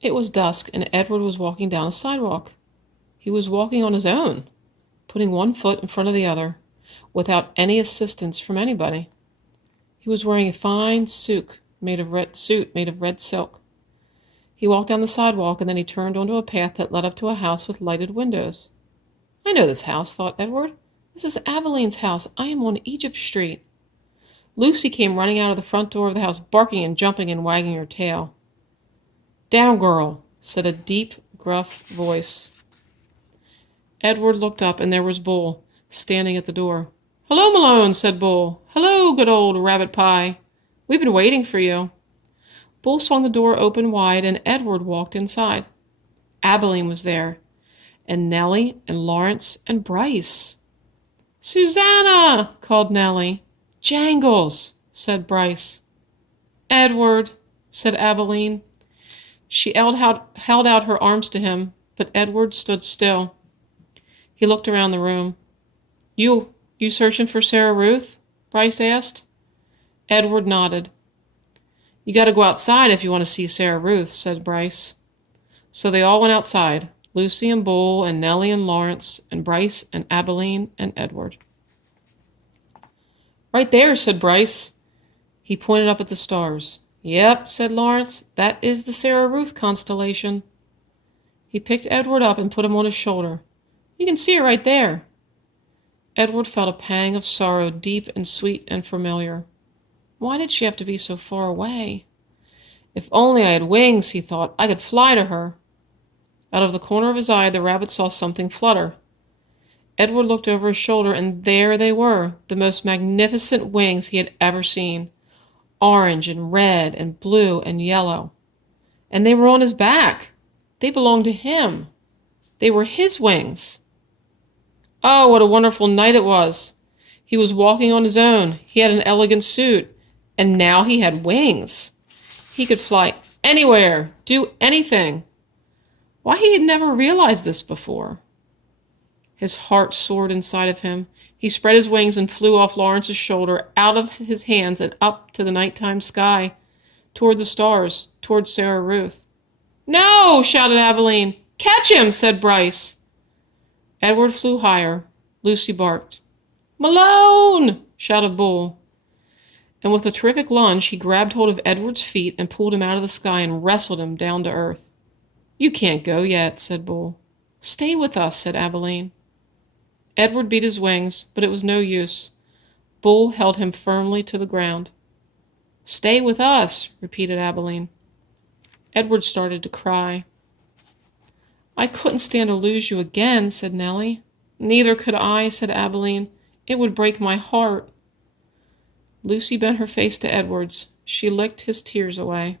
It was dusk, and Edward was walking down a sidewalk. He was walking on his own, putting one foot in front of the other, without any assistance from anybody. He was wearing a fine suit made of red silk. He walked down the sidewalk, and then he turned onto a path that led up to a house with lighted windows. I know this house, thought Edward. This is Aveline's house. I am on Egypt Street. Lucy came running out of the front door of the house, barking and jumping and wagging her tail. "Down, girl," said a deep, gruff voice. Edward looked up, and there was Bull, standing at the door. "Hello, Malone," said Bull. "Hello, good old rabbit pie. We've been waiting for you." Bull swung the door open wide, and Edward walked inside. Abilene was there, and Nellie, and Lawrence, and Bryce. "Susanna!" called Nellie. "Jangles!" said Bryce. "Edward!" said Abilene. She held out her arms to him, but Edward stood still. He looked around the room. You searching for Sarah Ruth?" Bryce asked. Edward nodded. "You got to go outside if you want to see Sarah Ruth," said Bryce. So they all went outside, Lucy and Bull and Nellie and Lawrence and Bryce and Abilene and Edward. "Right there," said Bryce. He pointed up at the stars. "Yep," said Lawrence, "that is the Sarah Ruth constellation." He picked Edward up and put him on his shoulder. "You can see it right there." Edward felt a pang of sorrow, deep and sweet and familiar. Why did she have to be so far away? If only I had wings, he thought, I could fly to her. Out of the corner of his eye, the rabbit saw something flutter. Edward looked over his shoulder, and there they were, the most magnificent wings he had ever seen. Orange and red and blue and yellow. And they were on his back. They belonged to him. They were his wings. Oh, what a wonderful night it was. He was walking on his own. He had an elegant suit. And now he had wings. He could fly anywhere, do anything. Why he had never realized this before. His heart soared inside of him. He spread his wings and flew off Lawrence's shoulder, out of his hands and up to the nighttime sky, toward the stars, toward Sarah Ruth. "No!" shouted Abilene. "Catch him!" said Bryce. Edward flew higher. Lucy barked. "Malone!" shouted Bull. And with a terrific lunge, he grabbed hold of Edward's feet and pulled him out of the sky and wrestled him down to earth. "You can't go yet," said Bull. "Stay with us," said Abilene. Edward beat his wings, but it was no use. Bull held him firmly to the ground. "Stay with us," repeated Abilene. Edward started to cry. "I couldn't stand to lose you again," said Nellie. "Neither could I," said Abilene. "It would break my heart." Lucy bent her face to Edward's. She licked his tears away.